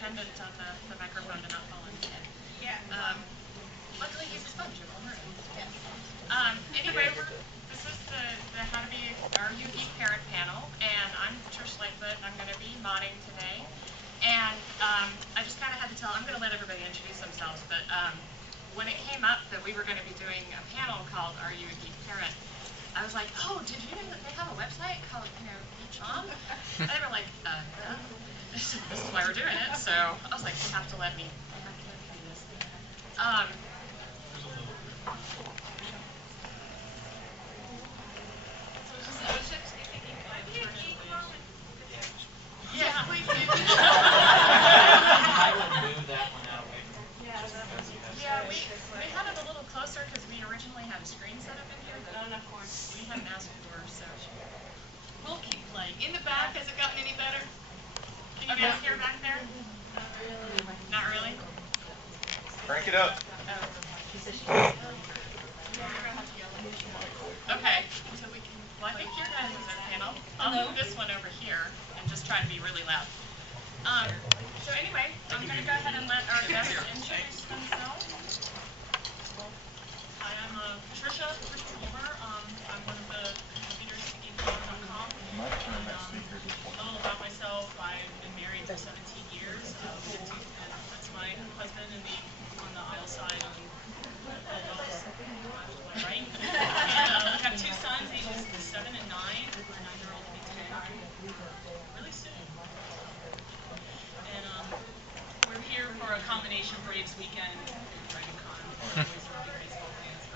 dependent on the microphone to not fall in his head. Yeah. Luckily, he's a sponge. It won't hurt him. Yeah. Anyway, this is the How to Be Our You A Geek Parent panel, and I'm Trish Lightfoot, and I'm going to be modding today. And I just kind of had to I'm going to let everybody introduce themselves, but when it came up that we were going to be doing a panel called Are You A Geek Parent, I was like, oh, did you know that they have a website called, GeekMom? And they were like, yeah. This is why we're doing it. So I was like, they have to let me do this. Yeah, please do. I would move that one out away from Yeah, we had it a little closer because we originally had a screen set up in here, but of course we had mask doors, so we'll keep playing. In the back, has it gotten any better? Can you guys hear back there? Not really? Crank it up. Okay, so well, I think your guys is our panel. I'll move this one over here and just try to be really loud. So anyway, I'm going to go ahead and let our guests introduce themselves. Hi, I'm Patricia Wolver. I'm one of the contributors to GeekMom.com. A little about myself, I've been married for 17 years, and that's my husband on the aisle side on my right. And we have two sons, ages 7 and 9. My 9-year-old will be 10 really soon. And we're here for a combination Braves weekend and DragonCon. Always really baseball fans.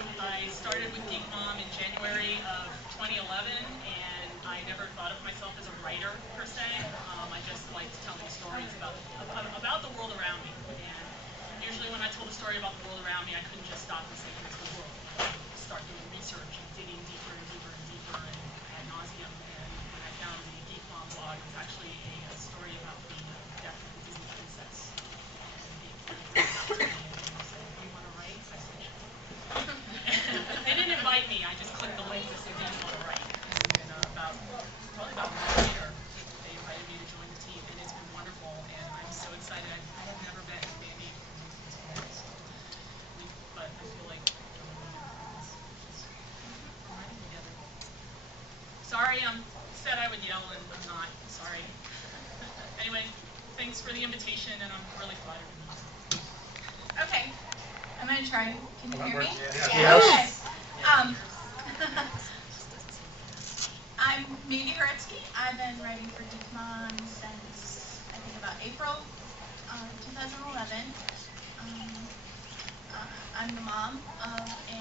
But I started with GeekMom in January of 2011, and I never thought of myself as a writer per se. I just liked telling stories about the world around me. And usually when I told a story about the world around me, I couldn't just stop and say it's the world. I would start doing research and digging deeper and deeper and deeper and ad nauseum. And when I found the GeekMom blog, it was actually a story about the death of the Disney princess. And they said, "Do you want to write?" I said, "Sure." They didn't invite me. I just clicked the link that said, "Do you want to write?" And probably about 1 year, they invited me to join the team, and it's been wonderful. And I'm so excited. I have never met Mandy from these but I feel like we're writing together. Sorry, said I would yell, and I'm not. Sorry. Anyway, thanks for the invitation, and I'm really flattered. Okay. I'm going to try. Can you hear me? Yes. Okay. I'm Mandy Goretzky. I've been writing for GeekMom since, I think, about April 2011. I'm the mom of a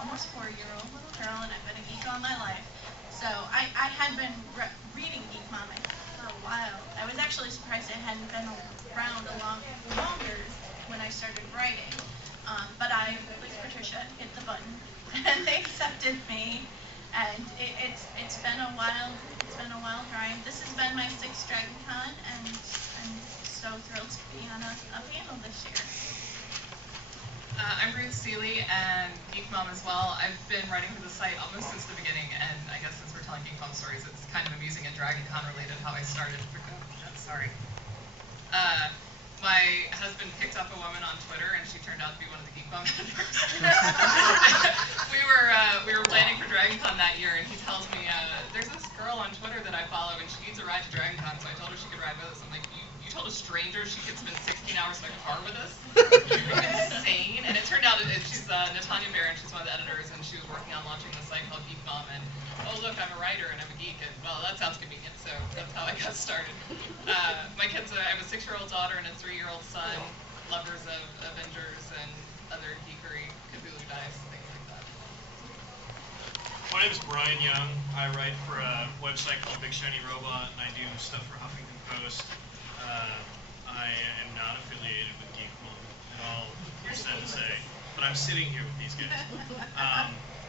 almost 4-year-old little girl, and I've been a geek all my life. So I had been reading GeekMom for a while. I was actually surprised it hadn't been around a lot longer when I started writing. But I, like Patricia, hit the button, and they accepted me. And it's been a wild ride. This has been my 6th DragonCon, and I'm so thrilled to be on a panel this year. I'm Ruth Seeley, and GeekMom as well. I've been writing for the site almost since the beginning, and I guess since we're telling GeekMom stories, it's kind of amusing and DragonCon related how I started. Sorry. My husband picked up a woman on Twitter, and she turned out to be one of the GeekMom editors. We were planning for DragonCon that year, and he tells me, there's this girl on Twitter that I follow, and she needs a ride to DragonCon, so I told her she could ride with us. I'm like, you told a stranger she could spend 16 hours in a car with us? You're insane. And it turned out that she's Natanya Barron, she's one of the editors, and she was working on launching the site called GeekMom, and oh look, I'm a writer and I'm a geek, and well, that sounds convenient, so that's how I got started. My kids, I have a 6-year-old daughter and a 3-year-old son, lovers of Avengers and other geekery, Cthulhu dice, things like that. My name is Brian Young. I write for a website called Big Shiny Robot, and I do stuff for Huffington Post. I am not affiliated with GeekMom at all, you're sad to say, but I'm sitting here with these guys.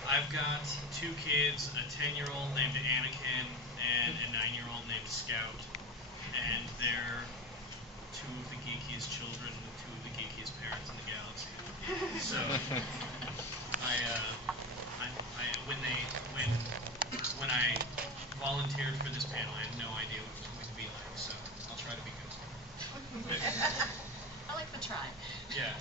I've got 2 kids, a 10-year-old named Anakin and a 9-year-old named Scout, and they're 2 of the geekiest children with 2 of the geekiest parents in the galaxy. So, when I volunteered for this panel, I had no idea what it was going to be like, so I'll try to be good. I like the try. Yeah.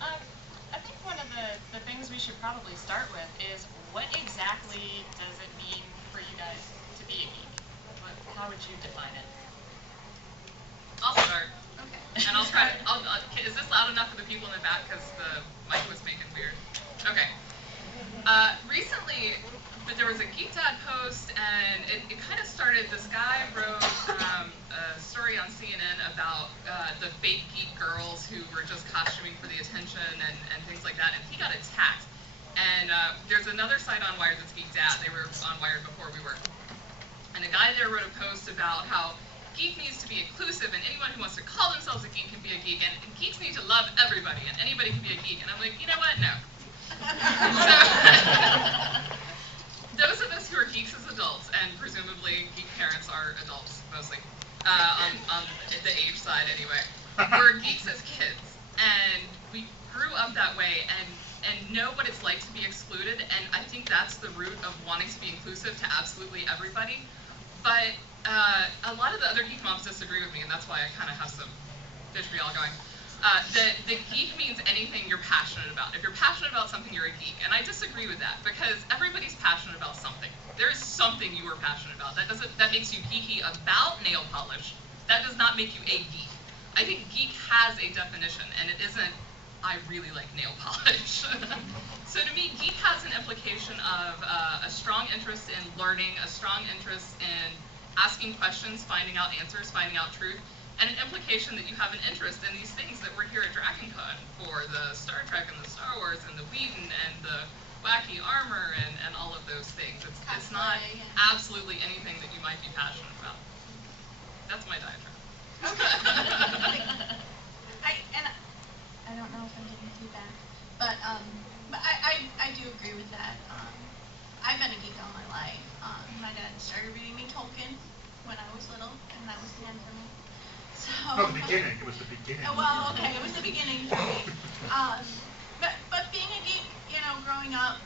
I think one of the things we should probably start with is what exactly does it mean for you guys to be a geek? How would you define it? I'll start. Okay. And I'll try to, is this loud enough for the people in the back? Because the mic was making weird. Okay. Recently, there was a Geek Dad post, and it kind of started, this guy wrote a story on CNN about the fake geek girls who were just costuming for the attention and things like that, and he got attacked. And there's another site on Wired that's Geek Dad. They were on Wired before we were. And a guy there wrote a post about how geek needs to be inclusive, and anyone who wants to call themselves a geek can be a geek, and geeks need to love everybody, and anybody can be a geek. And I'm like, you know what? No. So, those of us who are geeks as adults, and presumably geek parents are adults mostly, on the age side anyway, we're geeks as kids, and we grew up that way, and know what it's like to be excluded, and I think that's the root of wanting to be inclusive to absolutely everybody. But a lot of the other geek moms disagree with me, and that's why I kind of have some vitriol going. The geek means anything you're passionate about. If you're passionate about something, you're a geek. And I disagree with that, because everybody's passionate about something. There is something you are passionate about. That makes you geeky about nail polish. That does not make you a geek. I think geek has a definition, and it isn't, I really like nail polish. So to me, geek has an implication of a strong interest in learning, a strong interest in asking questions, finding out answers, finding out truth, and an implication that you have an interest in these things that we're here at DragonCon for, the Star Trek and the Star Wars and the Whedon and the wacky armor and all of those things. It's not absolutely anything that you might be passionate about. That's my diatribe. I don't know if I'm getting feedback, but I do agree with that. I've been a geek all my life. My dad started reading me Tolkien when I was little, and that was the end for me. So, no, the beginning. It was the beginning. Well, okay, it was the beginning for me. But being a geek, growing up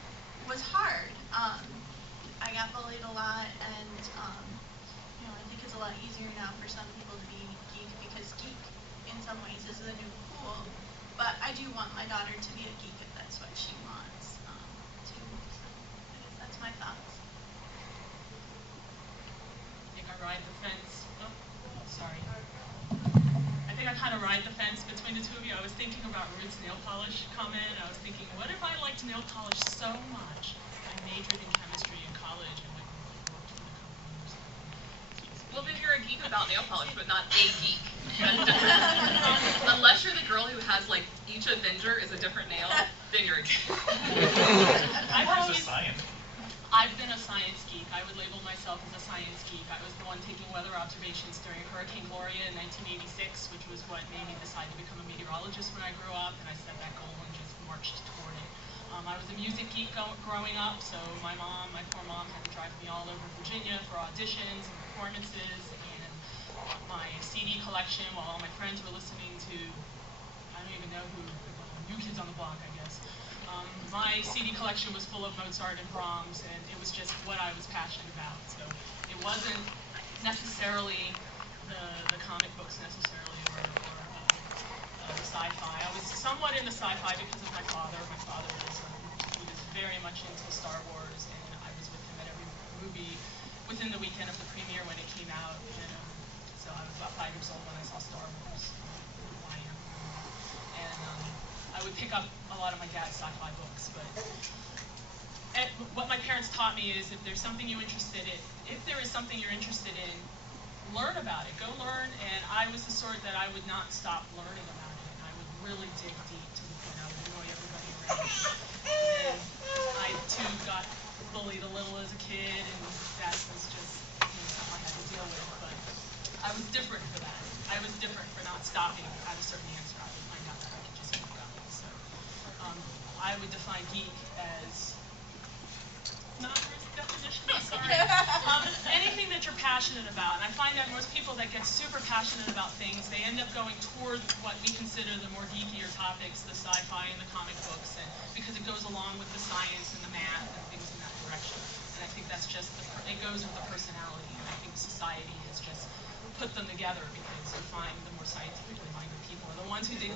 was hard. I got bullied a lot, and I think it's a lot easier now for some people to be geek, because geek, in some ways, is the new cool. But I do want my daughter to be a geek if that's what she wants too. So I guess that's my thoughts. I think I ride the fence. Oh, sorry. I think I kind of ride the fence between the two of you. I was thinking about Ruth's nail polish comment. I was thinking, what if I liked nail polish so much I majored in chemistry in college and worked for the company or something? Well, then you're a geek about nail polish, but not a geek. Unless you're the girl who has, like, each Avenger is a different nail, then you're a geek. I've been a science geek. I would label myself as a science geek. I was the one taking weather observations during Hurricane Gloria in 1986, which was what made me decide to become a meteorologist when I grew up, and I set that goal and just marched toward it. I was a music geek growing up, so my poor mom, had to drive me all over Virginia for auditions and performances, and my CD collection, while all my friends were listening to, I don't even know who, New Kids on the Block, I guess. My CD collection was full of Mozart and Brahms, and it was just what I was passionate about. So it wasn't necessarily the comic books necessarily, or the sci-fi. I was somewhat into sci-fi because of my father. My father he was very much into Star Wars, and I was with him at every movie within the weekend of the premiere when it came out. And so I was about 5 years old when I saw Star Wars. I would pick up a lot of my dad's sci-fi books, but what my parents taught me is if there's something you're interested in, learn about it. Go learn, and I was the sort that I would not stop learning about it, and I would really dig deep to the point I would annoy everybody around me. And I, too, got bullied a little as a kid, and that was just something I had to deal with, but I was different for that. I was different for not stopping at a certain answer. I would find out that I could just think about it. So I would define geek as not Ruth's definition, I'm sorry. Anything that you're passionate about. And I find that most people that get super passionate about things, they end up going toward what we consider the more geekier topics, the sci-fi and the comic books, and because it goes along with the science and the math and things in that direction. And I think that's just, it goes with the personality. And I think society has just put them together because you find the more scientifically minded people are the ones who dig